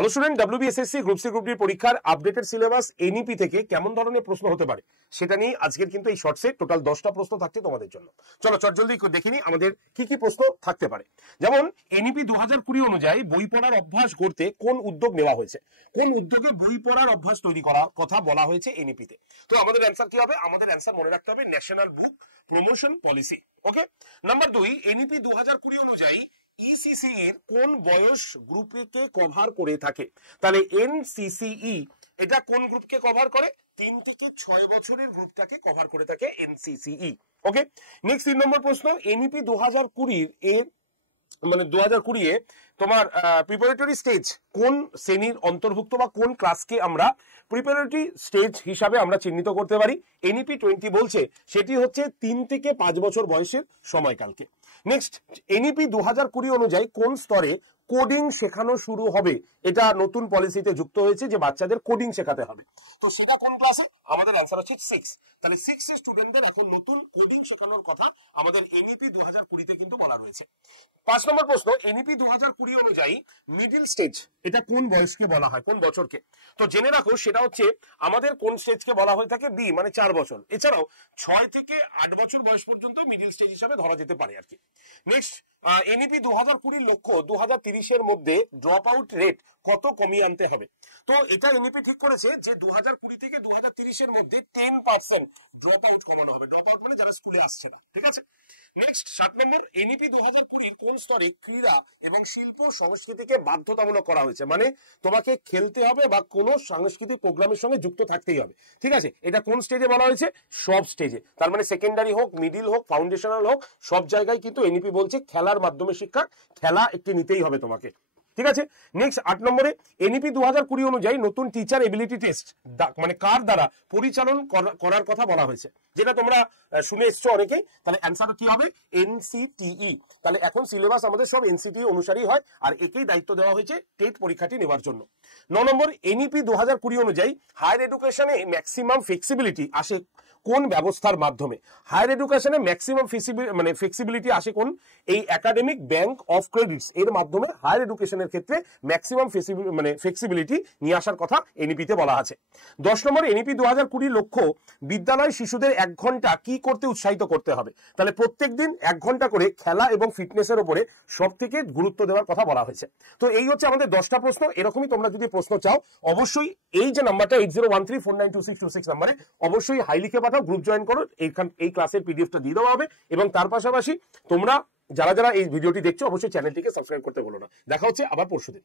Hello student, WBSSC group C group D পরীক্ষার updated syllabus NEP থেকে কেমন ধরনের প্রশ্ন হতে পারে সেটা নিয়ে আজকের কিন্তু এই শর্টসে টোটাল 10টা প্রশ্ন থাকছে তোমাদের জন্য। চলো চটজলদি দেখিনি আমাদের কি কি প্রশ্ন থাকতে পারে। যেমন এনইপি 2020 অনুযায়ী বই পড়ার অভ্যাস করতে কোন উদ্যোগ নেওয়া হয়েছে, কোন উদ্যোগে বই পড়ার অভ্যাস তৈরি করার কথা বলা হয়েছে এনইপিতে। তো আমাদের অ্যান্সার কি হবে? আমাদের অ্যান্সার মনে রাখতে হবে ন্যাশনাল বুক প্রমোশন পলিসি। ওকে, নাম্বার 2, এনইপি 2020 অনুযায়ী ইসিসি এর কোন বয়স গ্রুপকে কভার করে থাকে? তাহলে এনসিসিই এটা কোন গ্রুপকে কভার করে? 3 থেকে 6 বছরের গ্রুপটাকে কভার করে থাকে এনসিসিই। ওকে, নেক্সট 3 নম্বর প্রশ্ন, এনইপি 2020 এর মানে 2020 এ তোমার প্রিপারেটরি স্টেজ কোন শ্রেণীর অন্তর্ভুক্ত বা কোন ক্লাসকে আমরা প্রিপারেটরি স্টেজ হিসাবে আমরা চিহ্নিত করতে পারি? এনইপি 20 বলছে সেটি হচ্ছে 3 থেকে 5 বছর বয়সের সময়কালকে। নেক্সট, এনইপি 2020 অনুযায়ী কোন স্তরে কোডিং শেখানো শুরু হবে? এটা নতুন পলিসিতে যুক্ত হয়েছে যে বাচ্চাদের কোডিং শেখাতে হবে। তো সেটা কোন ক্লাসে? আমাদের অ্যান্সার হচ্ছে 6। তাহলে 6 এর স্টুডেন্টদের এখন নতুন কোডিং শেখানোর কথা আমাদের এনইপি 2020 তে কিন্তু বলা হয়েছে। 5 নম্বর প্রশ্ন, এনইপি 2020 অনুযায়ী মিডল স্টেজ এটা কোন বয়সকে বলা হয়, কোন বছরকে? তো জেনে রাখো সেটা হচ্ছে আমাদের কোন স্টেজকে বলা হয়ে থাকে? বি মানে 4 বছর। এছাড়াও 6 থেকে 8 বছর বয়স পর্যন্ত মিডল স্টেজ হিসেবে ধরা যেতে পারে আর কি। নেক্সট, এনইপি 2020 লক্ষ্য 2030 এর মধ্যে ড্রপ আউট রেট কত কমিয়ে আনতে হবে? তো এটা এনইপি ঠিক করেছে যে 2020 থেকে 2030 এর মধ্যে 10% ড্রপ আউট কমানো হবে। ড্রপ আউট মানে যারা স্কুলে আসছে না, ঠিক আছে। নেক্সট 7 নম্বর, এনইপি 2020 কোন স্তরে ক্রীড়া এবং শিল্প সংস্কৃতিকে বাধ্যতামূলক করা হয়েছে? মানে তোমাকে খেলতে হবে বা কোনো সাংস্কৃতিক প্রোগ্রামের সঙ্গে যুক্ত থাকতেই হবে, ঠিক আছে। এটা কোন স্টেজে বলা হয়েছে? সব স্টেজে। তার মানে সেকেন্ডারি হোক, মিডিল হোক, ফাউন্ডেশনাল হোক, সব জায়গায় কিন্তু এনইপি বলছে খেলার মাধ্যমে শিক্ষা, খেলা একটি নিতেই হবে তোমাকে, ঠিক আছে। নেক্সট 8 নম্বরে, এনইপি 2020 অনুযায়ী নতুন টিচার এবিলিটি টেস্ট মানে কার দ্বারা পরিচালন করার কথা বলা হয়েছে? যেটা তোমরা শুনে এসছো অনেকেই। তাহলে অ্যান্সার কি হবে? এনসিটিই। তাহলে এখন সিলেবাস আমাদের সব এনসিটিই অনুসারী হয় আর একেই দায়িত্ব দেওয়া হয়েছে টেট পরীক্ষাটি নেওয়ার জন্য। 9 নম্বর, এনইপি 2020 অনুযায়ী হায়ার এডুকেশনে ম্যাক্সিমাম ফ্লেক্সিবিলিটি আসে কোন ব্যবস্থার মাধ্যমে? হায়ার এডুকেশনে ম্যাক্সিমাম ফ্লেক্সিবিলিটি আসে কোন? এই একাডেমিক ব্যাংক অফ ক্রেডিটস এর মাধ্যমে হায়ার এডুকেশনের ক্ষেত্রে ম্যাক্সিমাম ফ্লেক্সিবিলিটি নিয়ে আসার কথা এনইপিতে বলা আছে। 10 নম্বর, এনইপি 2020 লক্ষ্য বিদ্যালয় শিশুদের 1 ঘন্টা কি করতে উৎসাহিত করতে হবে? তাহলে প্রত্যেকদিন 1 ঘন্টা করে খেলা এবং ফিটনেসের উপরে সব থেকে গুরুত্ব দেওয়ার কথা বলা হয়েছে। তো এই হচ্ছে আমাদের 10টা প্রশ্ন। এরকমই তোমরা যদি প্রশ্ন চাও অবশ্যই এই যে নাম্বারটা 8013492626 নাম্বারে অবশ্যই হাই লিখে পাঠাও, গ্রুপ জয়েন করো। এই ক্লাসের পিডিএফটা দিয়ে দেওয়া হবে এবং তার পাশাপাশি তোমরা যারা যারা এই ভিডিওটি দেখছো অবশ্যই চ্যানেলটিকে সাবস্ক্রাইব করতে ভুলো না। দেখা হচ্ছে আবার পরশুদিন।